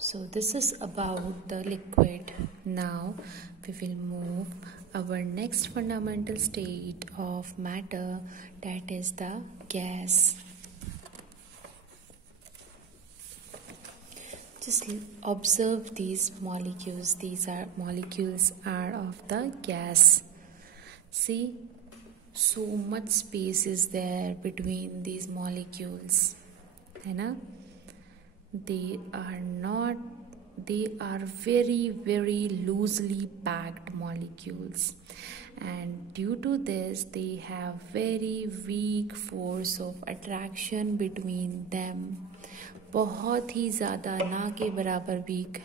So this is about the liquid. Now we will move our next fundamental state of matter, that is the gas. Just observe these molecules. These are molecules are of the gas. See, so much space is there between these molecules, है ना? They are very loosely packed molecules, and due to this they have very weak force of attraction between them. बहुत ही ज़्यादा, ना के बराबर week,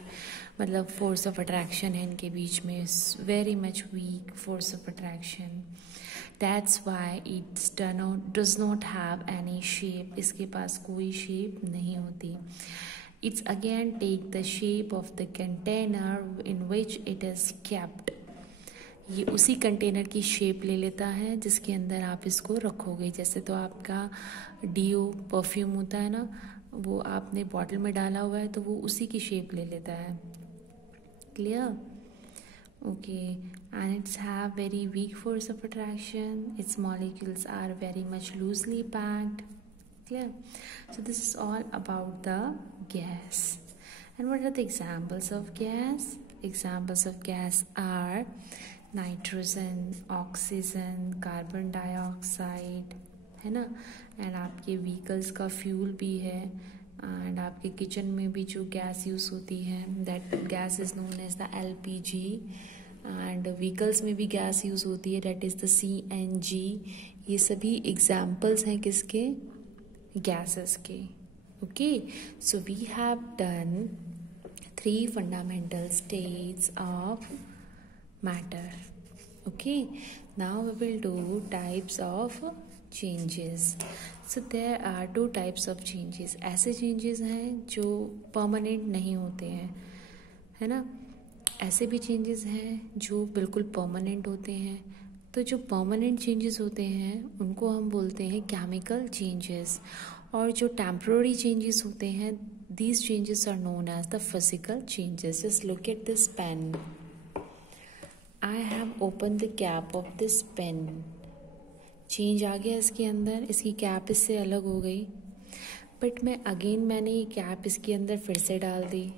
मतलब force of attraction है इनके बीच में. Very much weak force of attraction. That's why it does not have any shape. इसके पास कोई shape नहीं होती. It's again take the shape of the container in which it is kept. ये उसी container की शेप ले लेता है जिसके अंदर आप इसको रखोगे. जैसे तो आपका डीओ परफ्यूम होता है ना, वो आपने बॉटल में डाला हुआ है तो वो उसी की शेप ले लेता है. Clear? Okay, and it's have very weak force of attraction. Its molecules are very much loosely packed. Clear? So this is all about the gas. And what are the examples of gas? Examples of gas are nitrogen, oxygen, carbon dioxide, है ना? And आपके vehicles का fuel भी है. And आपके kitchen में भी जो गैस यूज़ होती है, that gas is known as the LPG. And vehicles में भी गैस यूज़ होती है, डेट इज़ द CNG. ये सभी एग्जाम्पल्स हैं किसके? गैसेस के. Okay, so we have done 3 fundamental states of matter. Okay, now we will do types of changes. So there are 2 types of changes. ऐसे changes हैं जो परमानेंट नहीं होते हैं, है ना? ऐसे भी चेंजेस हैं जो बिल्कुल परमानेंट होते हैं. तो जो परमानेंट चेंजेस होते हैं उनको हम बोलते हैं केमिकल चेंजेस, और जो टेम्पररी चेंजेस होते हैं, these changes are known as the physical changes. Just look at this pen. I have open the cap of this pen. Change आ गया इसके अंदर, इसकी कैप इससे अलग हो गई, बट मैंने ये कैप इसके अंदर फिर से डाल दी,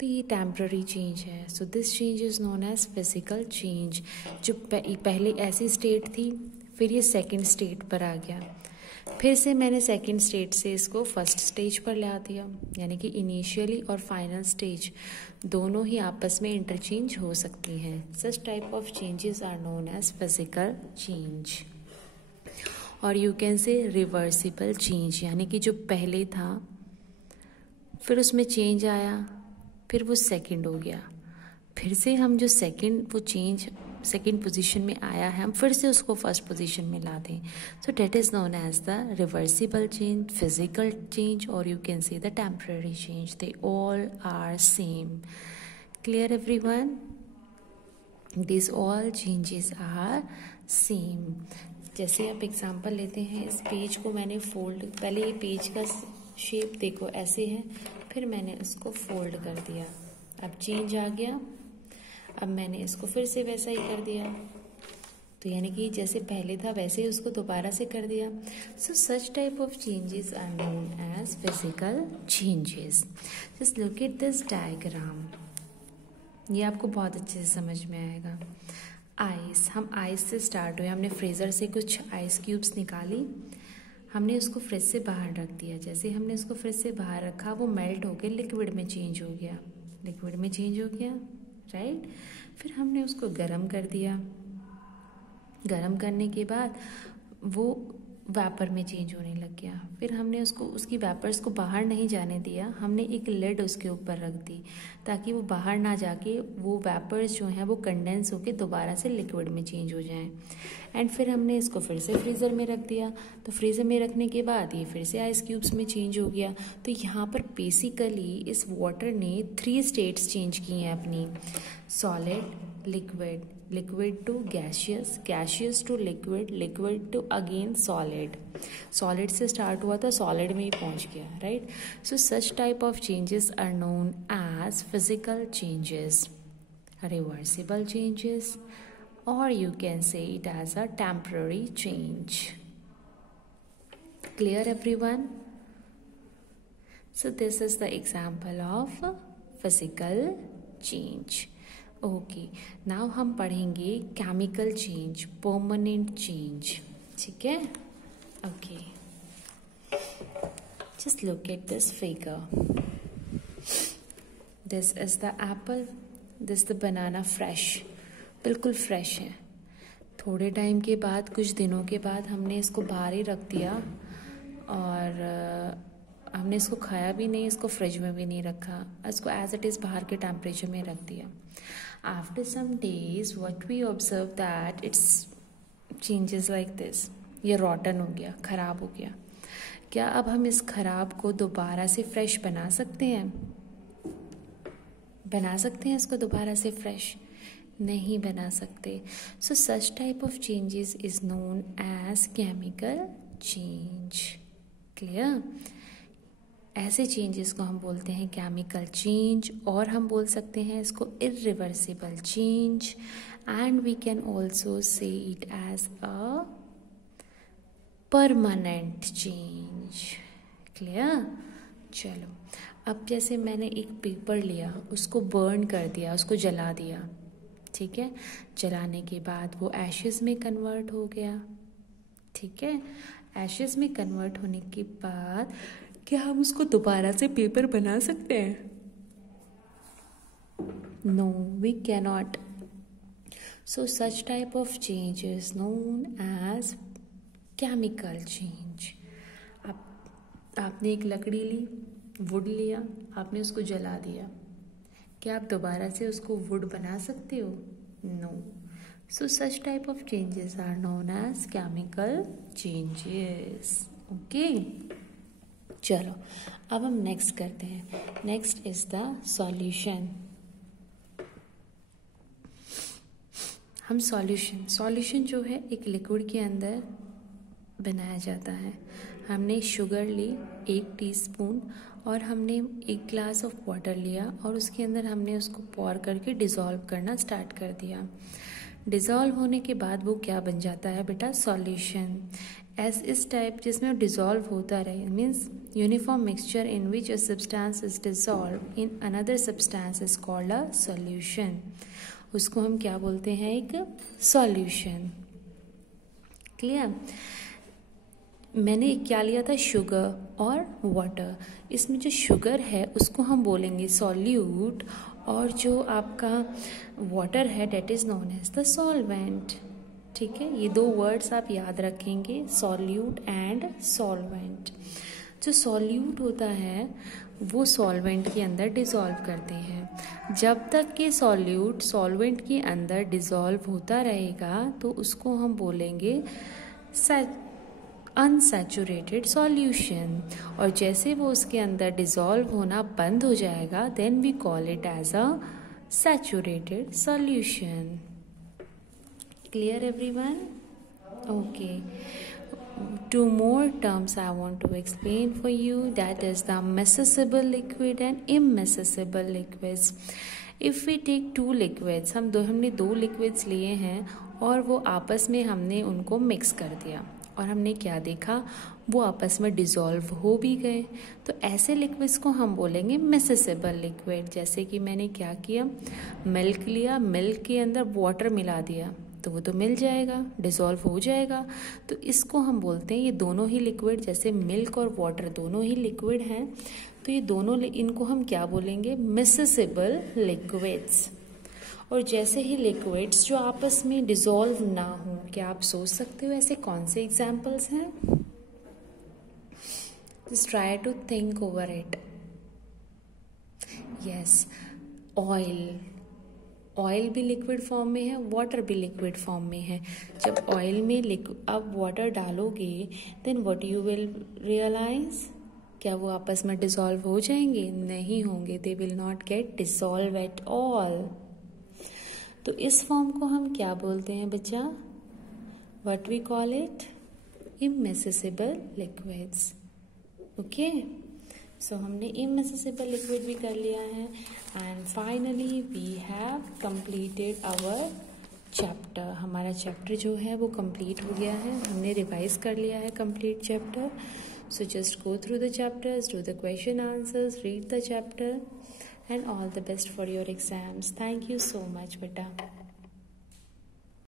तो ये टेम्प्ररी चेंज है. So this change is known as physical change. जो पहले ऐसी स्टेट थी, फिर ये सेकंड स्टेट पर आ गया, फिर से मैंने सेकंड स्टेट से इसको फर्स्ट स्टेज पर ला दिया. यानी कि इनिशियली और फाइनल स्टेज दोनों ही आपस में इंटरचेंज हो सकती हैं. Such type of changes are known as physical change. और you can say reversible change, यानी कि जो पहले था फिर उसमें चेंज आया, फिर वो सेकंड हो गया, फिर से हम जो वो चेंज सेकंड पोजीशन में आया है, हम फिर से उसको फर्स्ट पोजीशन में ला दें. So that is known as the reversible change, physical change, और you can say the temporary change. They all are same. Clear everyone? This all changes are same. जैसे आप एग्जांपल लेते हैं, इस पेज को मैंने फोल्ड, पहले ये पेज का शेप देखो ऐसे है, फिर मैंने उसको फोल्ड कर दिया, अब चेंज आ गया, अब मैंने इसको फिर से वैसा ही कर दिया, तो यानी कि जैसे पहले था वैसे ही उसको दोबारा से कर दिया. So such type of changes are known as physical changes. Just look at this diagram. ये आपको बहुत अच्छे से समझ में आएगा. आइस, हम आइस से स्टार्ट हुए, हमने फ्रीज़र से कुछ आइस क्यूब्स निकाली, हमने उसको फ्रिज से बाहर रख दिया. जैसे हमने उसको फ्रिज से बाहर रखा, वो मेल्ट होकर लिक्विड में चेंज हो गया, राइट. फिर हमने उसको गर्म कर दिया. गर्म करने के बाद वो वेपर में चेंज होने लग गया. फिर हमने उसकी वेपर्स को बाहर नहीं जाने दिया, हमने एक लिड उसके ऊपर रख दी ताकि वो बाहर ना जाके वो वेपर्स जो हैं वो कंडेंस होके दोबारा से लिक्विड में चेंज हो जाएं. एंड फिर हमने इसको फिर से फ्रीज़र में रख दिया. तो फ्रीज़र में रखने के बाद ये फिर से आइस क्यूब्स में चेंज हो गया. तो यहाँ पर बेसिकली इस वाटर ने 3 स्टेट्स चेंज की हैं अपनी: solid, liquid liquid to gaseous, gaseous to liquid, liquid to again solid, solid से स्टार्ट हुआ था सॉलिड में ही पहुंच गया, right. So such type of changes are known as physical changes, reversible changes, or you can say it as a temporary change. Clear everyone? So this is the example of physical change. Okay, now हम पढ़ेंगे chemical change, permanent change. ठीक है? Okay. Just look at this figure. This is the apple. This the banana fresh, बिल्कुल fresh है. थोड़े time के बाद, कुछ दिनों के बाद हमने इसको बाहर ही रख दिया और हमने इसको खाया भी नहीं, इसको फ्रिज में भी नहीं रखा, इसको एज इट इज़ बाहर के टेम्परेचर में रख दिया. After some days what we observe that its changes like this. ये रॉटन हो गया, ख़राब हो गया. क्या अब हम इस ख़राब को दोबारा से फ्रेश बना सकते हैं? बना सकते हैं इसको दोबारा से फ्रेश? नहीं बना सकते. So such type of changes is known as chemical change. Clear? ऐसे चेंजेस को हम बोलते हैं केमिकल चेंज, और हम बोल सकते हैं इसको irreversible change, and we can also say it as a permanent change. Clear? चलो, अब जैसे मैंने एक पेपर लिया, उसको बर्न कर दिया, उसको जला दिया, ठीक है. जलाने के बाद वो एशेस में कन्वर्ट हो गया, ठीक है. एशेस में कन्वर्ट होने के बाद क्या हम उसको दोबारा से पेपर बना सकते हैं? No, we can not. So such type of change is known as chemical change. आपने एक लकड़ी ली, वुड लिया, आपने उसको जला दिया, क्या आप दोबारा से उसको वुड बना सकते हो? No. So such type of changes are known as chemical changes. Okay, चलो अब हम नेक्स्ट करते हैं. Next is the solution. हम सॉल्यूशन जो है एक लिक्विड के अंदर बनाया जाता है. हमने शुगर ली 1 टीस्पून, और हमने 1 ग्लास ऑफ वाटर लिया, और उसके अंदर हमने उसको पॉर करके डिज़ोल्व करना स्टार्ट कर दिया. डिज़ोल्व होने के बाद वो क्या बन जाता है बेटा? सॉल्यूशन. इस टाइप जिसमें डिज़ोल्व होता रहे, means uniform mixture in which a substance is dissolve in another substance is called a solution. उसको हम क्या बोलते हैं? एक सॉल्यूशन. क्लियर? मैंने क्या लिया था? शुगर और वाटर. इसमें जो शुगर है उसको हम बोलेंगे सॉल्यूट, और जो आपका वाटर है that is known as the solvent. ठीक है, ये 2 वर्ड्स आप याद रखेंगे, सॉल्यूट एंड सॉल्वेंट. जो सॉल्यूट होता है वो सॉल्वेंट के अंदर डिज़ोल्व करते हैं. जब तक कि सॉल्यूट सॉल्वेंट के अंदर डिज़ोल्व होता रहेगा तो उसको हम बोलेंगे अनसैचुरेटेड सॉल्यूशन, और जैसे वो उसके अंदर डिज़ोल्व होना बंद हो जाएगा then we call it as a saturated solution. Clear everyone? Okay, 2 more terms I want to explain for you, that is the miscible liquid and immiscible liquids. If we take 2 liquids, हमने 2 liquids लिए हैं और वो आपस में हमने उनको mix कर दिया, और हमने क्या देखा? वो आपस में डिज़ोल्व हो भी गए. तो ऐसे लिक्विड्स को हम बोलेंगे मिसिसिबल लिक्विड. जैसे कि मैंने क्या किया? मिल्क लिया, मिल्क के अंदर वाटर मिला दिया, तो वो तो मिल जाएगा, डिज़ोल्व हो जाएगा. तो इसको हम बोलते हैं, ये दोनों ही लिक्विड, जैसे मिल्क और वाटर दोनों ही लिक्विड हैं, तो ये दोनों, इनको हम क्या बोलेंगे? मिसिसिबल लिक्विड्स. और जैसे ही लिक्विड्स जो आपस में डिज़ोल्व ना हो, क्या आप सोच सकते हो ऐसे कौन से एग्जाम्पल्स हैं? Just try to think over it. Yes, oil भी लिक्विड फॉर्म में है, वाटर भी लिक्विड फॉर्म में है. जब ऑयल में आप वाटर डालोगे then what you will realize? क्या वो आपस में डिसॉल्व हो जाएंगे? नहीं होंगे. They will not get dissolve at all. तो इस फॉर्म को हम क्या बोलते हैं बच्चा? What we call it? Immiscible liquids. Okay, so हमने इममिसिबल लिक्विड भी कर लिया है। And finally we have completed our chapter. हमारा चैप्टर जो है वो कंप्लीट हो गया है, हमने रिवाइज कर लिया है complete chapter. So just go through the chapters, do the question answers, read the chapter, and all the best for your exams. Thank you so much, beta.